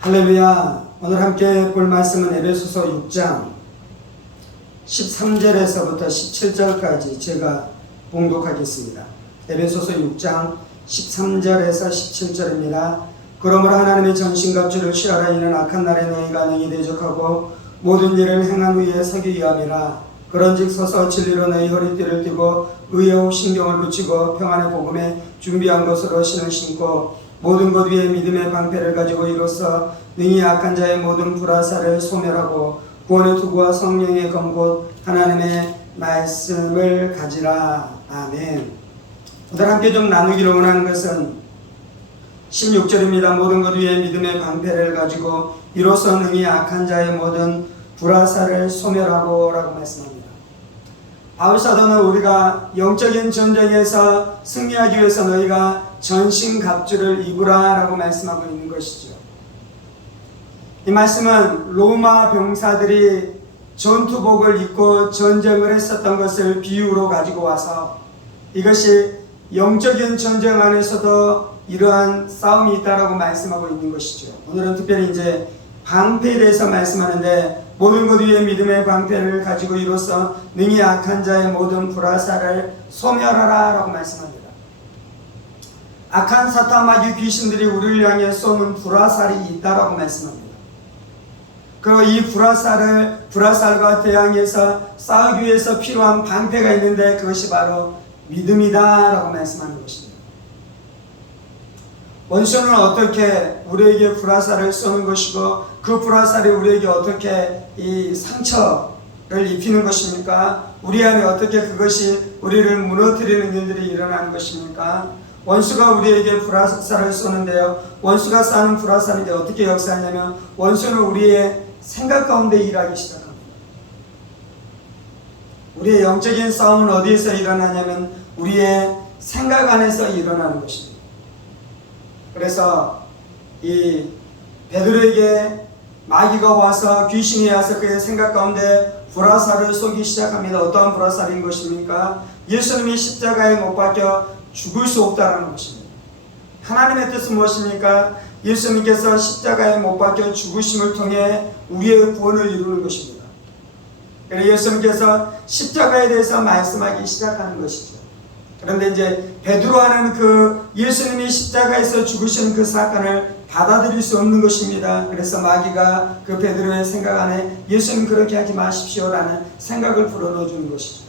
할렐루야. 오늘 함께 볼 말씀은 에베소서 6장 13절에서부터 17절까지 제가 봉독하겠습니다. 에베소서 6장 13절에서 17절입니다. 그러므로 하나님의 전신갑주를 취하라. 이는 악한 날에 너희가 능히 대적하고 모든 일을 행한 후에 서기 위함이라. 그런즉 서서 진리로 너희 허리띠를 띠고 의의 신경을 붙이고 평안의 복음에 준비한 것으로 신을 신고 모든 것 위에 믿음의 방패를 가지고 이로써 능히 악한 자의 모든 불화살을 소멸하고 구원의 투구와 성령의 검곧 하나님의 말씀을 가지라. 아멘. 오늘 함께 좀 나누기를 원하는 것은 16절입니다. 모든 것 위에 믿음의 방패를 가지고 이로써 능히 악한 자의 모든 불화살을 소멸하고 라고 말씀합니다. 바울 사도는 우리가 영적인 전쟁에서 승리하기 위해서 너희가 전신갑주를 입으라 라고 말씀하고 있는 것이죠. 이 말씀은 로마 병사들이 전투복을 입고 전쟁을 했었던 것을 비유로 가지고 와서 이것이 영적인 전쟁 안에서도 이러한 싸움이 있다라고 말씀하고 있는 것이죠. 오늘은 특별히 이제 방패에 대해서 말씀하는데 모든 것 위에 믿음의 방패를 가지고 이로써 능히 악한 자의 모든 불화살을 소멸하라 라고 말씀합니다. 악한 사탄 마귀 귀신들이 우리를 향해 쏘는 불화살이 있다라고 말씀합니다. 그리고 이 불화살과 대항해서 싸우기 위해서 필요한 방패가 있는데 그것이 바로 믿음이다 라고 말씀하는 것입니다. 원수는 어떻게 우리에게 불화살을 쏘는 것이고 그 불화살이 우리에게 어떻게 이 상처를 입히는 것입니까? 우리 안에 어떻게 그것이 우리를 무너뜨리는 일들이 일어나는 것입니까? 원수가 우리에게 불화살을 쏘는데요. 원수가 쏘는 불화살이 어떻게 역사하냐면 원수는 우리의 생각 가운데 일하기 시작합니다. 우리의 영적인 싸움은 어디에서 일어나냐면 우리의 생각 안에서 일어나는 것입니다. 그래서 이 베드로에게 마귀가 와서 귀신이 와서 그의 생각 가운데 불화살을 쏘기 시작합니다. 어떠한 불화살인 것입니까? 예수님이 십자가에 못 박혀 죽을 수 없다는 것입니다. 하나님의 뜻은 무엇입니까? 예수님께서 십자가에 못 박혀 죽으심을 통해 우리의 구원을 이루는 것입니다. 그래서 예수님께서 십자가에 대해서 말씀하기 시작하는 것이죠. 그런데 이제 베드로와는 그 예수님이 십자가에서 죽으시는 그 사건을 받아들일 수 없는 것입니다. 그래서 마귀가 그 베드로의 생각 안에 예수님 그렇게 하지 마십시오라는 생각을 불어넣어 주는 것이죠.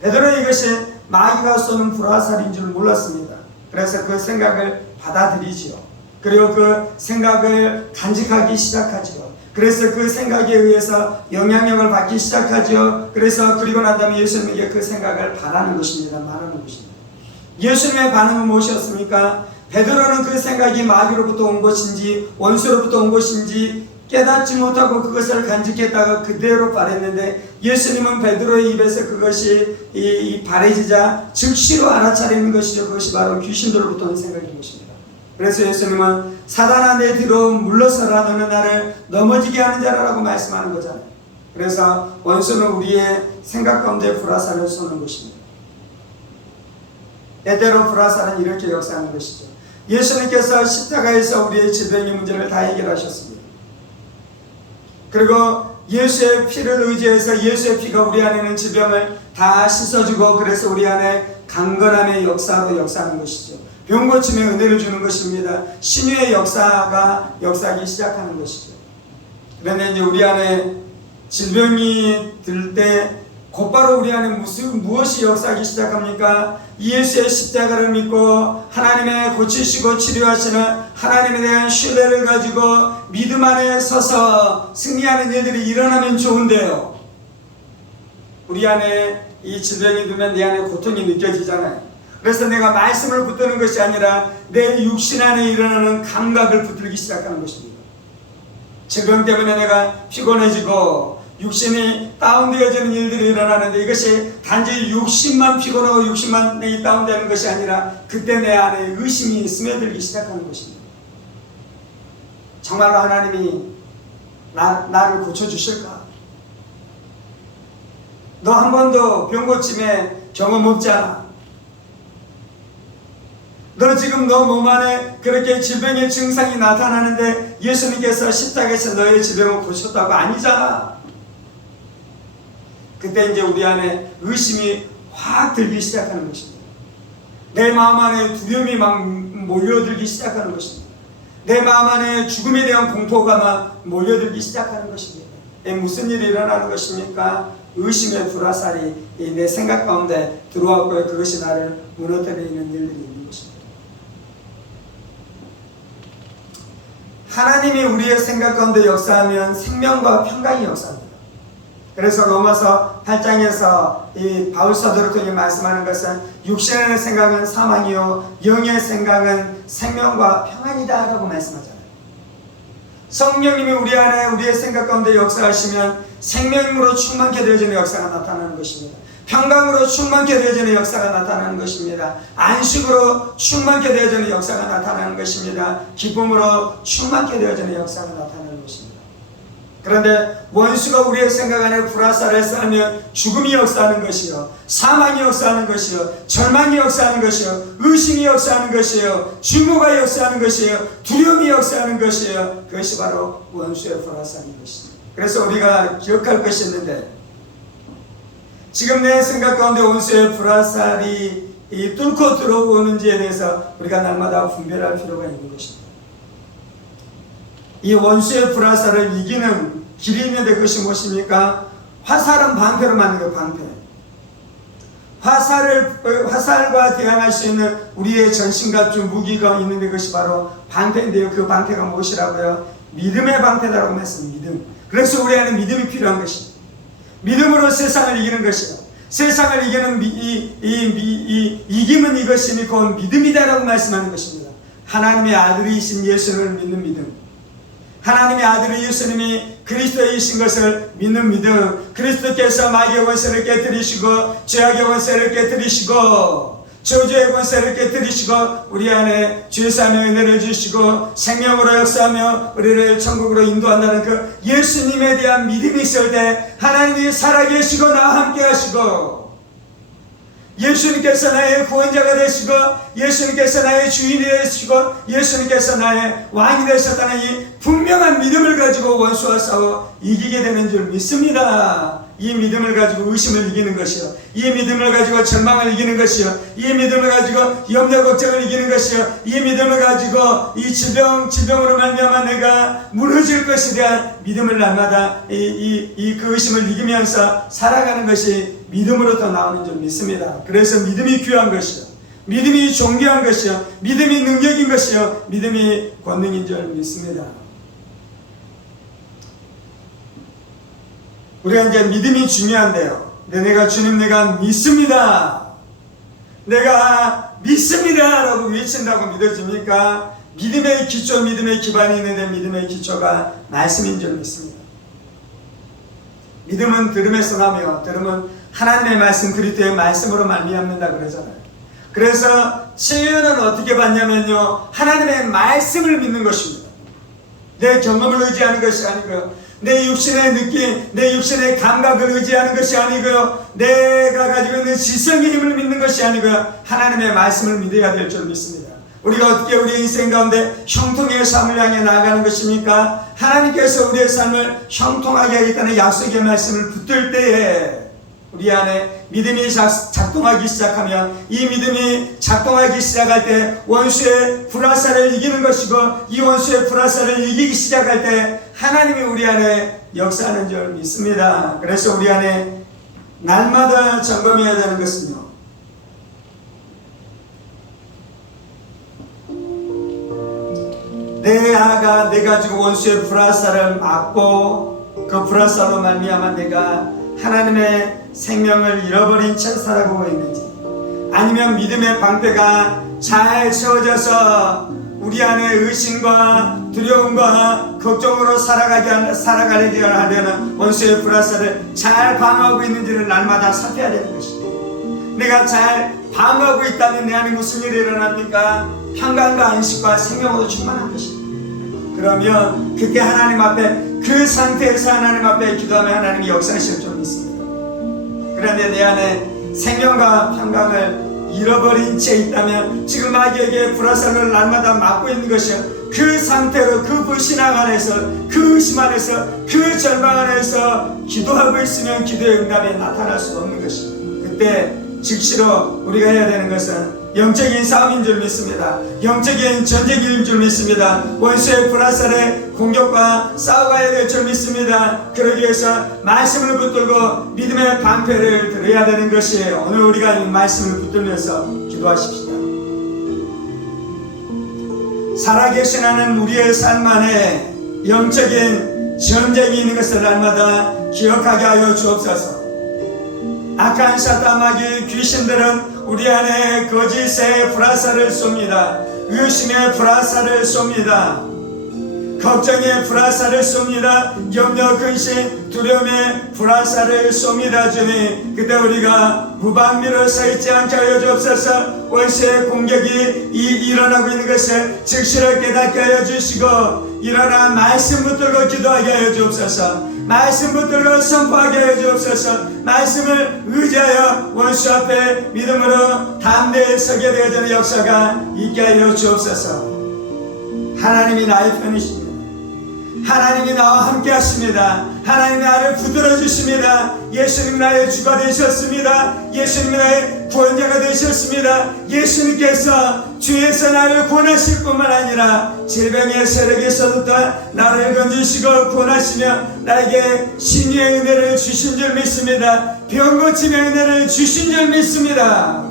베드로는 이것이 마귀가 쏘는 불화살인 줄 몰랐습니다. 그래서 그 생각을 받아들이지요. 그리고 그 생각을 간직하기 시작하지요. 그래서 그 생각에 의해서 영향력을 받기 시작하죠. 그리고 난 다음에 예수님에게 그 생각을 바라는 것입니다. 말하는 것입니다. 예수님의 반응은 무엇이었습니까? 베드로는 그 생각이 마귀로부터 온 것인지 원수로부터 온 것인지 깨닫지 못하고 그것을 간직했다가 그대로 바랬는데 예수님은 베드로의 입에서 그것이 바래지자 즉시로 알아차리는 것이죠. 그것이 바로 귀신들로부터 온 생각인 것입니다. 그래서 예수님은 사단아 내 뒤로 물러서라. 너는 나를 넘어지게 하는 자라고 말씀하는 거잖아요. 그래서 원수는 우리의 생각 가운데 불화살을 쏘는 것입니다. 때때로 불화살은 이렇게 역사하는 것이죠. 예수님께서 십자가에서 우리의 질병의 문제를 다 해결하셨습니다. 그리고 예수의 피를 의지해서 예수의 피가 우리 안에 있는 질병을 다 씻어주고 그래서 우리 안에 강건함의 역사로 역사하는 것이죠. 병고침의 은혜를 주는 것입니다. 신유의 역사가 역사하기 시작하는 것이죠. 그런데 이제 우리 안에 질병이 들 때 곧바로 우리 안에 무엇이 역사하기 시작합니까? 예수의 십자가를 믿고 하나님의 고치시고 치료하시는 하나님에 대한 신뢰를 가지고 믿음 안에 서서 승리하는 일들이 일어나면 좋은데요. 우리 안에 이 질병이 들면 내 안에 고통이 느껴지잖아요. 그래서 내가 말씀을 붙드는 것이 아니라 내 육신 안에 일어나는 감각을 붙들기 시작하는 것입니다. 질병 때문에 내가 피곤해지고 육신이 다운되어지는 일들이 일어나는데 이것이 단지 육신만 피곤하고 육신만 다운되는 것이 아니라 그때 내 안에 의심이 스며들기 시작하는 것입니다. 정말로 하나님이 나를 고쳐주실까? 너 한 번도 병고침에 경험 없잖아. 너 지금 너 몸 안에 그렇게 질병의 증상이 나타나는데 예수님께서 십자가에서 너의 질병을 고쳤다고 아니잖아. 그때 이제 우리 안에 의심이 확 들기 시작하는 것입니다. 내 마음 안에 두려움이 막 몰려들기 시작하는 것입니다. 내 마음 안에 죽음에 대한 공포가 막 몰려들기 시작하는 것입니다. 무슨 일이 일어나는 것입니까? 의심의 불화살이 내 생각 가운데 들어왔고요. 그것이 나를 무너뜨리는 일들이 있는 것입니다. 하나님이 우리의 생각 가운데 역사하면 생명과 평강이 역사합니다. 그래서 로마서 8장에서 이 바울 사도를 통해 말씀하는 것은 육신의 생각은 사망이요 영의 생각은 생명과 평안이다 라고 말씀하잖아요. 성령님이 우리 안에 우리의 생각 가운데 역사하시면 생명으로 충만케 되어지는 역사가 나타나는 것입니다. 평강으로 충만케 되어지는 역사가 나타나는 것입니다. 안식으로 충만케 되어지는 역사가 나타나는 것입니다. 기쁨으로 충만케 되어지는 역사가 나타나는 것입니다. 그런데 원수가 우리의 생각 안에 불화살을 쌓으면 죽음이 역사하는 것이요, 사망이 역사하는 것이요, 절망이 역사하는 것이요, 의심이 역사하는 것이요, 증오가 역사하는 것이요, 두려움이 역사하는 것이요. 그것이 바로 원수의 불화살인 것입니다. 그래서 우리가 기억할 것이 있는데, 지금 내 생각 가운데 원수의 불화살이 뚫고 들어오는지에 대해서 우리가 날마다 분별할 필요가 있는 것입니다. 이 원수의 불화살을 이기는 길이 있는데 그것이 무엇입니까? 화살은 방패로 만든 거예요. 방패. 화살과 대항할 수 있는 우리의 전신갑주 무기가 있는데 그것이 바로 방패인데요. 그 방패가 무엇이라고요? 믿음의 방패라고 했습니다. 믿음. 그래서 우리 안에 믿음이 필요한 것입니다. 믿음으로 세상을 이기는 것이요. 세상을 이기는 이김은 이것이니 곧 믿음이다라고 말씀하는 것입니다. 하나님의 아들이신 예수를 믿는 믿음. 하나님의 아들 예수님이 그리스도이신 것을 믿는 믿음. 그리스도께서 마귀의 권세를 깨뜨리시고 죄악의 권세를 깨뜨리시고 저주의 권세를 깨뜨리시고 우리 안에 죄사함의 은혜를 주시고 생명으로 역사하며 우리를 천국으로 인도한다는 그 예수님에 대한 믿음이 있을 때 하나님이 살아계시고 나와 함께 하시고 예수님께서 나의 구원자가 되시고 예수님께서 나의 주인이 되시고 예수님께서 나의 왕이 되셨다는 이 분명한 믿음을 가지고 원수와 싸워 이기게 되는 줄 믿습니다. 이 믿음을 가지고 의심을 이기는 것이요, 이 믿음을 가지고 절망을 이기는 것이요, 이 믿음을 가지고 염려 걱정을 이기는 것이요, 이 믿음을 가지고 이 질병으로 말미암아 내가 무너질 것에 대한 믿음을 날마다 그 의심을 이기면서 살아가는 것이 믿음으로부터 나오는 줄 믿습니다. 그래서 믿음이 귀한 것이요, 믿음이 존귀한 것이요, 믿음이 능력인 것이요, 믿음이 권능인 줄 믿습니다. 우리가 이제 믿음이 중요한데요. 내가 주님 내가 믿습니다. 내가 믿습니다 라고 외친다고 믿어집니까? 믿음의 기초, 믿음의 기반이 있는데 믿음의 기초가 말씀인 줄 믿습니다. 믿음은 들음에서 나며 들음은 하나님의 말씀 그리스도의 말씀으로 말미암는다 그러잖아요. 그래서 치유는 어떻게 받냐면요, 하나님의 말씀을 믿는 것입니다. 내 경험을 의지하는 것이 아니고요, 내 육신의 느낌, 내 육신의 감각을 의지하는 것이 아니고요, 내가 가지고 있는 지성의 힘을 믿는 것이 아니고요, 하나님의 말씀을 믿어야 될 줄 믿습니다. 우리가 어떻게 우리의 인생 가운데 형통의 삶을 향해 나아가는 것입니까? 하나님께서 우리의 삶을 형통하게 하겠다는 약속의 말씀을 붙들 때에 우리 안에 믿음이 작동하기 시작하며 이 믿음이 작동하기 시작할 때 원수의 불화살을 이기는 것이고 이 원수의 불화살을 이기기 시작할 때 하나님이 우리 안에 역사하는 줄 믿습니다. 그래서 우리 안에 날마다 점검해야 되는 것은요, 내가 지금 원수의 불화살을 막고 그 불화살로 말미암아 내가 하나님의 생명을 잃어버린 채 살아가고 있는지, 아니면 믿음의 방패가 잘 세워져서 우리 안에 의심과 두려움과 걱정으로 살아가게 하려는 원수의 불화살을 잘 방어하고 있는지를 날마다 살펴야 되는 것입니다. 내가 잘 방어하고 있다면 내 안에 무슨 일이 일어납니까? 평강과 안식과 생명으로 충만한 것입니다. 그러면 그때 하나님 앞에, 그 상태에서 하나님 앞에 기도하면 하나님이 역사하실 줄 믿습니다. 그런데 내 안에 생명과 평강을 잃어버린 채 있다면 지금 마귀에게 불화살을 날마다 맞고 있는 것이 그 상태로 그 불신앙 안에서 그 의심 안에서 그 절망 안에서 기도하고 있으면 기도의 응답이 나타날 수 없는 것입니다. 그때 즉시로 우리가 해야 되는 것은 영적인 싸움인 줄 믿습니다. 영적인 전쟁인 줄 믿습니다. 원수의 불화살의 공격과 싸워가야 될 줄 믿습니다. 그러기 위해서 말씀을 붙들고 믿음의 방패를 들어야 되는 것이에요. 오늘 우리가 이 말씀을 붙들면서 기도하십시다. 살아계신 하나님, 우리의 삶 안에 영적인 전쟁이 있는 것을 날마다 기억하게 하여 주옵소서. 악한 사탄 마귀 귀신들은 우리 안에 거짓의 불화살을 쏩니다. 의심의 불화살을 쏩니다. 걱정의 불화살을 쏩니다. 염려, 근심, 두려움의 불화살을 쏩니다. 주님, 그때 우리가 무방비로 서 있지 않게 하여 주옵소서. 원수의 공격이 일어나고 있는 것을 즉시로 깨닫게 하여 주시고, 일어나 말씀 붙들고 기도하게 하여 주옵소서. 말씀 붙들고 선포하게 하여 주옵소서. 말씀을 의지하여 원수 앞에 믿음으로 담대히 서게 되어지는 역사가 있게 하여 주옵소서. 하나님이 나의 편이십니다. 하나님이 나와 함께 하십니다. 하나님이 나를 붙들어 주십니다. 예수님 나의 주가 되셨습니다. 예수님이 나의 구원자가 되셨습니다. 예수님께서 주에서 나를 구원하실 뿐만 아니라 질병의 세력에서부터 나를 건지시고 구원하시며 나에게 신유의 은혜를 주신 줄 믿습니다. 병 고침의 은혜를 주신 줄 믿습니다.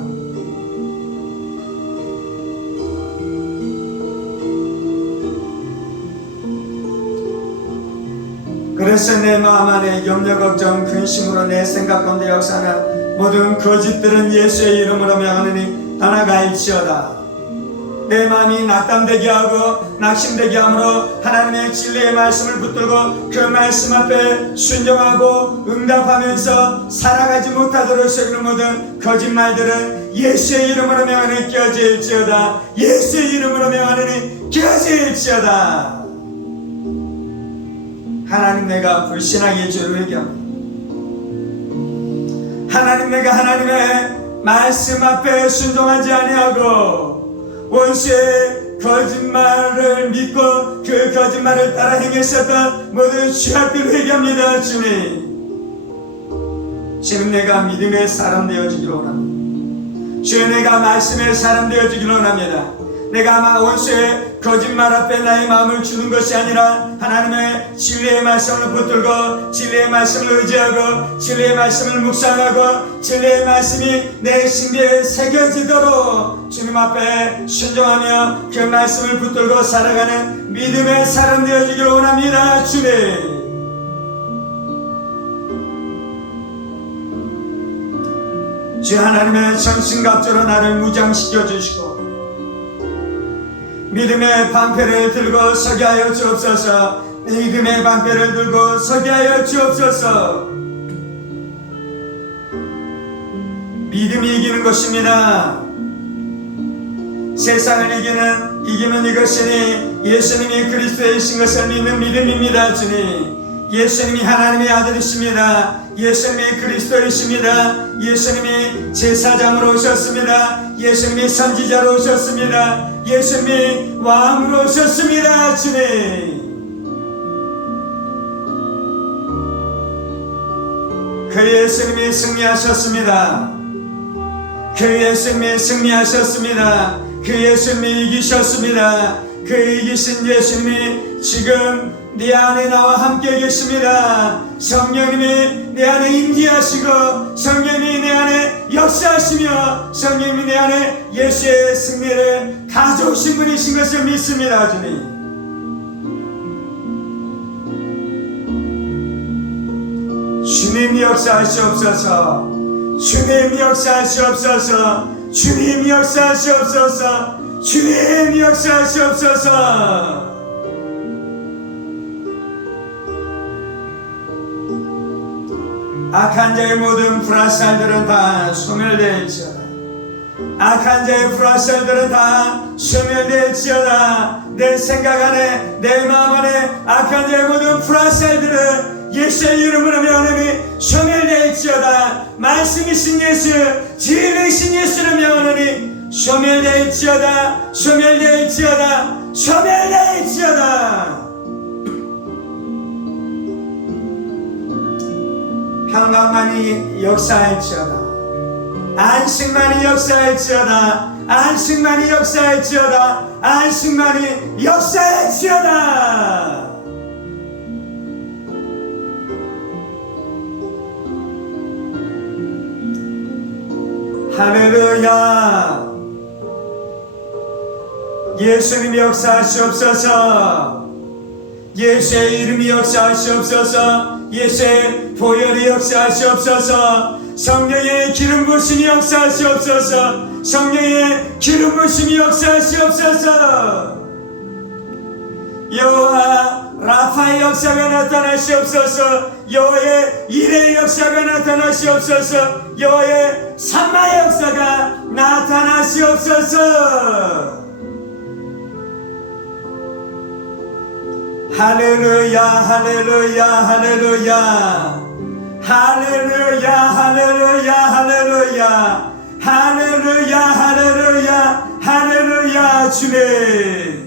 그래서 내 마음 안에 염려, 걱정, 근심으로 내 생각 가운데 역사하는 모든 거짓들은 예수의 이름으로 명하느니 떠나갈지어다. 내 마음이 낙담되게 하고 낙심되게 하므로 하나님의 진리의 말씀을 붙들고 그 말씀 앞에 순종하고 응답하면서 살아가지 못하도록 속이는 모든 거짓말들은 예수의 이름으로 명하느니 깨어질지어다. 예수의 이름으로 명하느니 깨어질지어다. 하나님, 내가 불신앙의 죄로 회개합니다. 하나님, 내가 하나님의 말씀 앞에 순종하지 아니하고 원수의 거짓말을 믿고 그 거짓말을 따라 행했었던 모든 죄악들을 회개합니다. 주님, 지금 내가 믿음의 사람 되어주기를 원합니다. 주여, 내가 말씀의 사람 되어주기를 원합니다. 내가 원수의 거짓말 앞에 나의 마음을 주는 것이 아니라 하나님의 진리의 말씀을 붙들고 진리의 말씀을 의지하고 진리의 말씀을 묵상하고 진리의 말씀이 내 심기에 새겨지도록 주님 앞에 순종하며 그 말씀을 붙들고 살아가는 믿음의 사람 되어주기를 원합니다. 주님, 주 하나님의 정신갑주로 나를 무장시켜 주시고 믿음의 방패를 들고 서게 하여 주옵소서. 믿음의 방패를 들고 서게 하여 주옵소서. 믿음이 이기는 것입니다. 세상을 이기면 이것이니 예수님이 그리스도이신 것을 믿는 믿음입니다. 주님, 예수님이 하나님의 아들이십니다. 예수님이 그리스도이십니다. 예수님이 제사장으로 오셨습니다. 예수님이 선지자로 오셨습니다. 예수님이 왕으로 오셨습니다. 주님, 그 예수님이 승리하셨습니다. 그 예수님이 승리하셨습니다. 그 예수님이 이기셨습니다. 그 이기신 예수님이 지금 네 안에 나와 함께 계십니다. 성령님이 내 안에 임재하시고 성령님이 내 안에 역사하시며 성령님이 내 안에 예수의 승리를 가져오신 분이신 것을 믿습니다. 주님, 주님 역사하시옵소서. 주님 역사하시옵소서. 주님 역사하시옵소서. 주님 역사하시옵소서. 악한 자의 모든 불화살들은 다 소멸될지어다. 악한 자의 불화살들은 다 소멸될지어다. 내 생각 안에 내 마음 안에 악한 자의 모든 불화살들은 예수의 이름으로 명하노니 소멸되었지어다. 말씀이신 예수, 진리이신 예수를 명하노니 소멸되었지어다. 소멸되었지어다. 소멸되었지어다. 평강만이 역사할지어다. 안식만이 역사할지어다. 안식만이 역사할지어다. 안식만이 역사할지어다. 할렐루야. 예수님이 역사하시옵소서. 예수의 이름이 역사하시옵소서. 예수의 보혈이 역사하시옵소서. 성령의 기름 부으심이 역사하시옵소서. 성령의 기름 부으심이 역사하시옵소서. 여호와 라파의 역사가 나타나시옵소서. 여호와의 일의 역사가 나타나시옵소서. 여호와의 산마의 역사가 나타나시옵소서. 할렐루야 할렐루야 할렐루야 할렐루야 할렐루야 할렐루야 할렐루야 할렐루야 할렐루야. 주님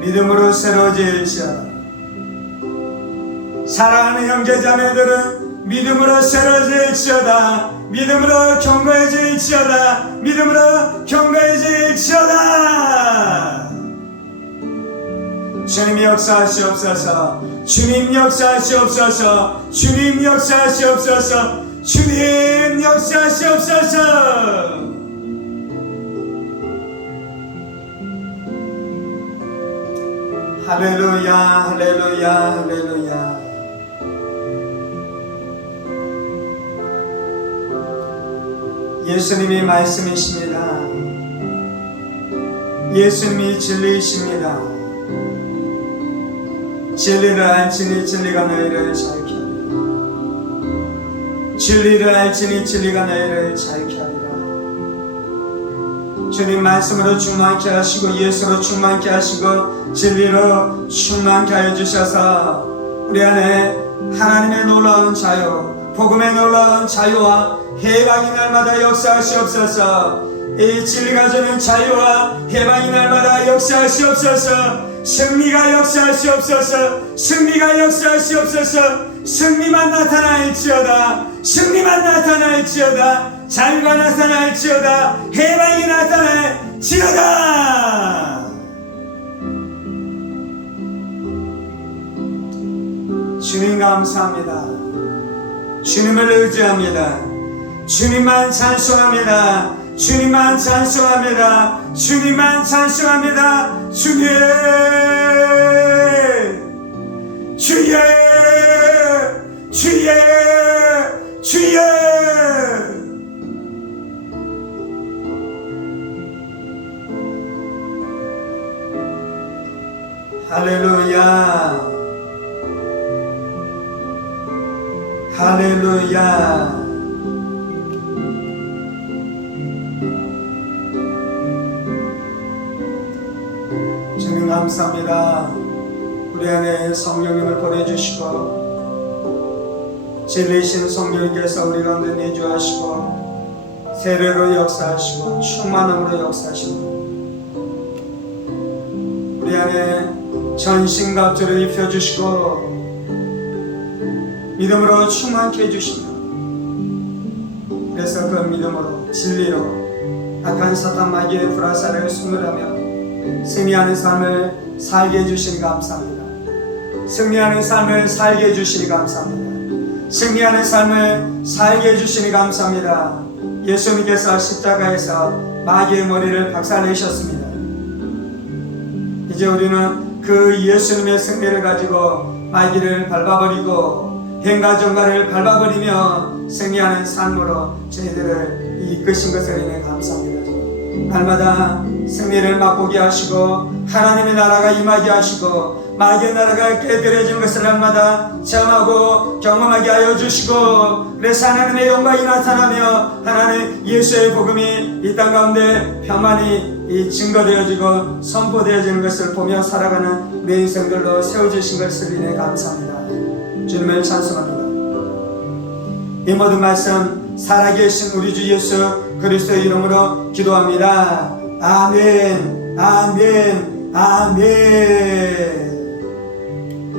믿음으로 새로워질지어다. 사랑하는 형제자매들은 믿음으로 새로워질지어다. 믿음으로 견고해질지어다. 믿음으로 견고해질지어다. 주님 역사하시옵소서. 주님 역사하시옵소서. 주님 역사하시옵소서. 주님 역사하시옵소서. 할렐루야 할렐루야 할렐루야. 예수님이 말씀이십니다. 예수님이 진리이십니다. 진리를 알지니 진리가 너희를 자유케 하리라. 진리를 알지니 진리가 너희를 자유케 하리라. 주님 말씀으로 충만케 하시고 예수로 충만케 하시고 진리로 충만케 하여 주셔서 우리 안에 하나님의 놀라운 자유, 복음의 놀라운 자유와 해방이 날마다 역사하시옵소서. 이 진리가 주는 자유와 해방이 날마다 역사하시옵소서. 승리가 역사하시옵소서. 승리가 역사하시옵소서. 승리만 나타날지어다. 승리만 나타날지어다. 자유가 나타날지어다. 해방이 나타날지어다. 주님 감사합니다. 주님을 의지합니다. 주님만 찬송합니다. 주님만 찬송합니다. 주님만 찬송합니다. 주님, 주의, 주의, 주의. 할렐루야. 할렐루야. 주님 감사합니다. 우리 안에 성령님을 보내주시고 진리신 성령님께서 우리 가운데 내주하시고 세례로 역사하시고 충만함으로 역사하시고 우리 안에 전신갑주를 입혀주시고 믿음으로 충만케 해주시며 그래서 그 믿음으로 진리로 악한 사탄 마귀의 불화살을 소멸하며 승리하는 삶을 살게 해주시니 감사합니다. 승리하는 삶을 살게 해주시니 감사합니다. 승리하는 삶을 살게 해주시니 감사합니다. 예수님께서 십자가에서 마귀의 머리를 박살내셨습니다. 이제 우리는 그 예수님의 승리를 가지고 마귀를 밟아버리고 행과 정과를 밟아버리며 승리하는 삶으로 저희들을 이끄신 것을 인해 감사합니다. 날마다 승리를 맛보게 하시고 하나님의 나라가 임하게 하시고 마귀의 나라가 깨뜨려진 것을 날마다 체험하고 경험하게 하여 주시고 그래서 하나님의 영광이 나타나며 하나님 예수의 복음이 이 땅 가운데 평안히 이 증거되어지고 선포되어지는 것을 보며 살아가는 우리 인생들로 세워주신 것을 인해 감사합니다. 주님을 찬송합니다. 이 모든 말씀 살아계신 우리 주 예수 그리스도의 이름으로 기도합니다. 아멘, 아멘, 아멘.